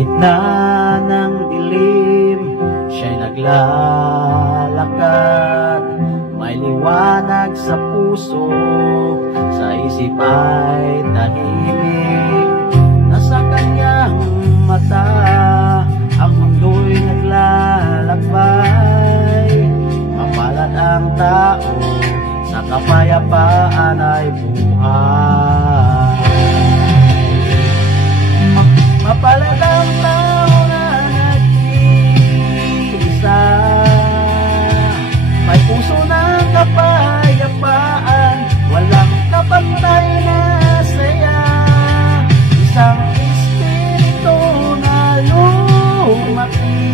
gitna ng dilim, siya'y naglalakad. May liwanag sa puso, sa isip ay tahimik. Nasa kanyang mata, ang mundo'y naglalakbay. Mapalad ang tao, sa kapayapaan ay buhay. Mapalad ang tao na nag-iisa, may puso ng kapayapaan, walang kapantay na saya. Isang espiritu na lumaki,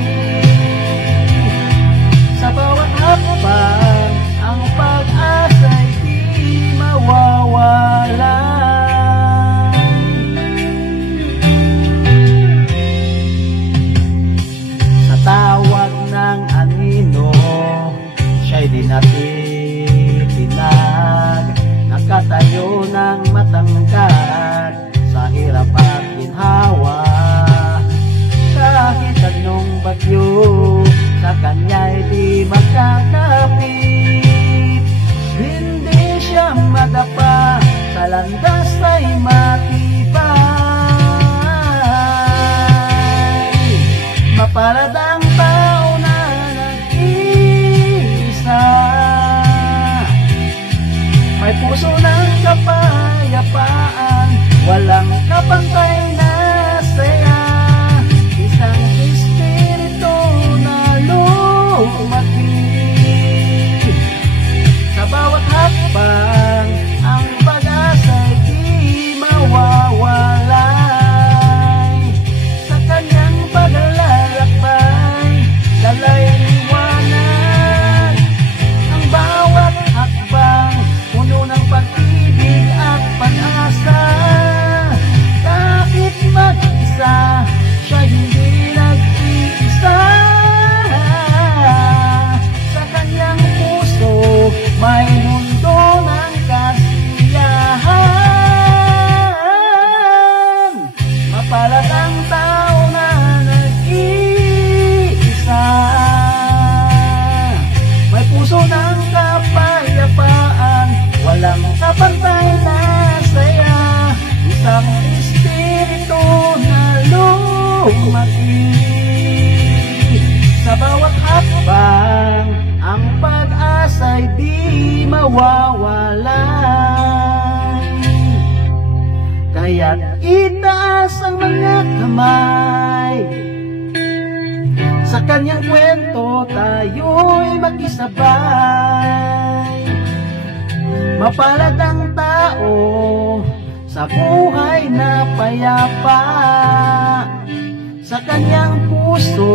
sa bawat hakbang ang pag-asa'y di mawawala. Tawag ng anino, siya'y di natitinag. Nakatayo ng matangkad, sa hirap at ginhawa. Kahit anong bagyo, sa kanya'y di makakapit. Hindi siya madapa, sa landas ay matibay. Mapalad ang tao na nag-iisa, may puso ng kapayapaan, walang kapantay na saya. Isang espiritu na lumaki, sa bawat hakbang ang pag-asa'y di mawawalay. Sa kanyang paglalakbay, dalay liwanag, ang bawat hakbang puno ng pag-ibig at pag-asa. Kahit mag-isa, siya hindi nag-iisa. Sa kanyang puso, may mundo ng kasiyahan. Mapalad ang tao na nag-iisa, may puso ng kapayapaan, walang kapantay na saya. Isang espiritu na lumaki, sa bawat hakbang ang pag-asa'y di mawawalay. Kaya't itaas ang mga kamay, sa kanyang kwento tayo'y makisabay. Mapalad ang tao sa buhay na payapa, sa kanyang puso